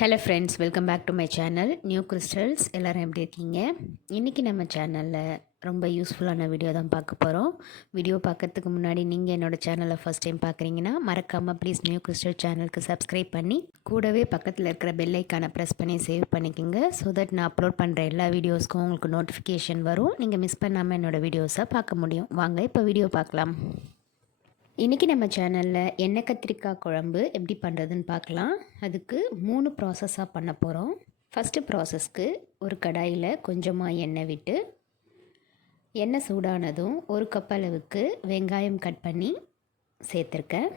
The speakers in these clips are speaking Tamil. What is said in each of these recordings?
Hello friends, welcome back to my channel new crystals. எல்லோரும் எப்படி இருக்கீங்க? இன்றைக்கி நம்ம சேனலில் ரொம்ப யூஸ்ஃபுல்லான வீடியோ தான் பார்க்க போகிறோம். வீடியோ பார்க்கறதுக்கு முன்னாடி நீங்கள் என்னோடய சேனலை ஃபஸ்ட் டைம் பார்க்குறீங்கன்னா மறக்காமல் ப்ளீஸ் நியூ கிறிஸ்டல் சேனலுக்கு சப்ஸ்கிரைப் பண்ணி கூடவே பக்கத்தில் இருக்கிற பெல் ஐக்கானை ப்ரெஸ் பண்ணி சேவ் பண்ணிக்கோங்க. ஸோ தட் நான் அப்லோட் பண்ணுற எல்லா வீடியோஸ்க்கும் உங்களுக்கு நோட்டிஃபிகேஷன் வரும். நீங்கள் மிஸ் பண்ணாமல் என்னோடய வீடியோஸை பார்க்க முடியும். வாங்க இப்போ வீடியோ பார்க்கலாம். இன்றைக்கி நம்ம சேனலில் எண்ணெய் கத்திரிக்காய் குழம்பு எப்படி பண்ணுறதுன்னு பார்க்கலாம். அதுக்கு 3 ப்ராசஸாக பண்ண போகிறோம். ஃபஸ்ட்டு ப்ராசஸ்க்கு ஒரு கடாயில் கொஞ்சமாக எண்ணெய் விட்டு எண்ணெய் சூடானதும் 1 கப் அளவுக்கு வெங்காயம் கட் பண்ணி சேர்த்துருக்கேன்.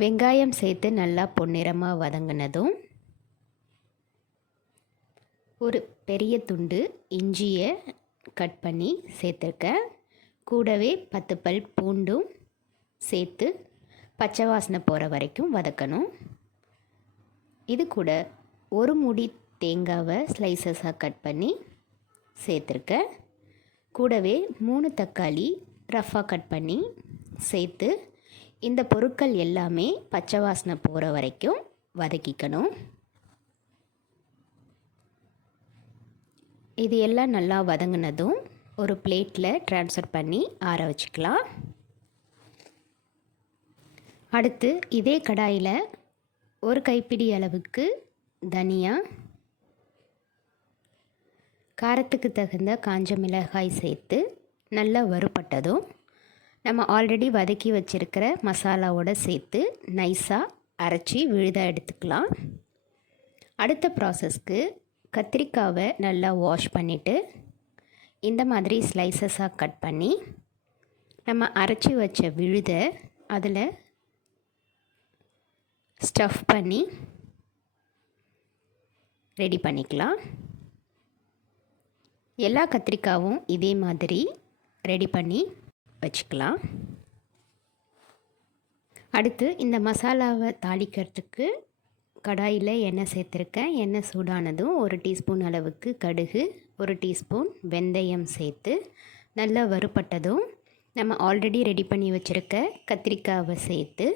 வெங்காயம் சேர்த்து நல்லா பொன்னிறமாக வதங்கினதும் ஒரு பெரிய துண்டு இஞ்சியை கட் பண்ணி சேர்த்துருக்கேன். கூடவே 10 பல் பூண்டும் சேர்த்து பச்சை வாசனை போகிற வரைக்கும் வதக்கணும். இது கூட ஒரு மூடி தேங்காவை ஸ்லைசஸாக கட் பண்ணி சேர்த்துருக்கேன். கூடவே 3 தக்காளி ரஃப்பாக கட் பண்ணி சேர்த்து இந்த பொருட்கள் எல்லாமே பச்சை வாசனை போகிற வரைக்கும் வதக்கிக்கணும். இது எல்லாம் நல்லா வதங்கினதும் ஒரு பிளேட்டில் ட்ரான்ஸ்ஃபர் பண்ணி ஆற வச்சுக்கலாம். அடுத்து இதே கடாயில் ஒரு கைப்பிடி அளவுக்கு தனியா, காரத்துக்கு தகுந்த காஞ்ச மிளகாய் சேர்த்து நல்லா வறுபட்டதும் நம்ம ஆல்ரெடி வதக்கி வச்சுருக்கிற மசாலாவோடு சேர்த்து நைஸாக அரைச்சி விழுதாக எடுத்துக்கலாம். அடுத்த ப்ராசஸ்க்கு கத்திரிக்காவை நல்லா வாஷ் பண்ணிவிட்டு இந்த மாதிரி ஸ்லைசஸாக கட் பண்ணி நம்ம அரைச்சி வச்ச விழுதை அதில் ஸ்டஃப் பண்ணி ரெடி பண்ணிக்கலாம். எல்லா கத்திரிக்காவும் இதே மாதிரி ரெடி பண்ணி வச்சுக்கலாம். அடுத்து இந்த மசாலாவை தாளிக்கிறதுக்கு கடாயில் எண்ணெய் சேர்த்துருக்கேன். எண்ணெய் சூடானதும் 1 டீஸ்பூன் அளவுக்கு கடுகு, 1 டீஸ்பூன் வெந்தயம் சேர்த்து நல்லா வறுபட்டதும் நம்ம ஆல்ரெடி ரெடி பண்ணி வச்சுருக்க கத்திரிக்காவை சேர்த்து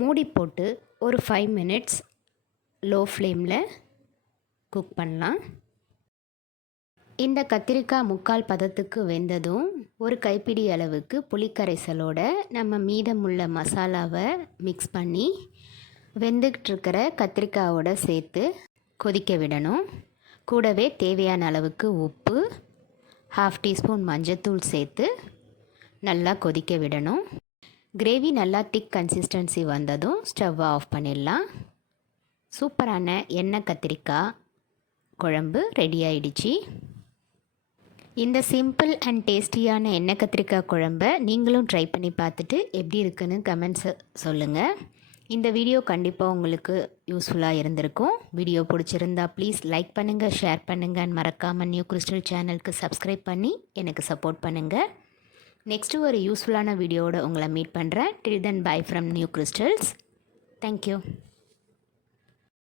மூடி போட்டு ஒரு 5 மினிட்ஸ் லோ ஃப்ளேமில் குக் பண்ணலாம். இந்த கத்திரிக்காய் முக்கால் பதத்துக்கு வெந்ததும் ஒரு கைப்பிடி அளவுக்கு புளிக்கரைசலோட நம்ம மீதமுள்ள மசாலாவை மிக்ஸ் பண்ணி வெந்துக்கிட்டு இருக்கிற கத்திரிக்காயோட சேர்த்து கொதிக்க விடணும். கூடவே தேவையான அளவுக்கு உப்பு, 1/2 டீஸ்பூன் மஞ்சத்தூள் சேர்த்து நல்லா கொதிக்க விடணும். கிரேவி நல்லா திக் கன்சிஸ்டன்சி வந்ததும் ஸ்டவ் ஆஃப் பண்ணிடலாம். சூப்பரான எண்ணெய் கத்திரிக்காய் குழம்பு ரெடி ஆயிடுச்சு. இந்த சிம்பிள் அண்ட் டேஸ்டியான எண்ணெய் கத்திரிக்காய் குழம்பை நீங்களும் ட்ரை பண்ணி பார்த்துட்டு எப்படி இருக்குன்னு கமெண்ட்ஸை சொல்லுங்கள். இந்த வீடியோ கண்டிப்பாக உங்களுக்கு யூஸ்ஃபுல்லாக இருந்திருக்கும். வீடியோ பிடிச்சிருந்தா ப்ளீஸ் லைக் பண்ணுங்கள், ஷேர் பண்ணுங்கள், மறக்காமல் நியூ கிறிஸ்டல் சேனலுக்கு சப்ஸ்கிரைப் பண்ணி எனக்கு சப்போர்ட் பண்ணுங்கள். நெக்ஸ்ட்டு ஒரு யூஸ்ஃபுல்லான வீடியோவோட உங்களை மீட் பண்ணுறேன். Till then bye from new crystals. Thank you.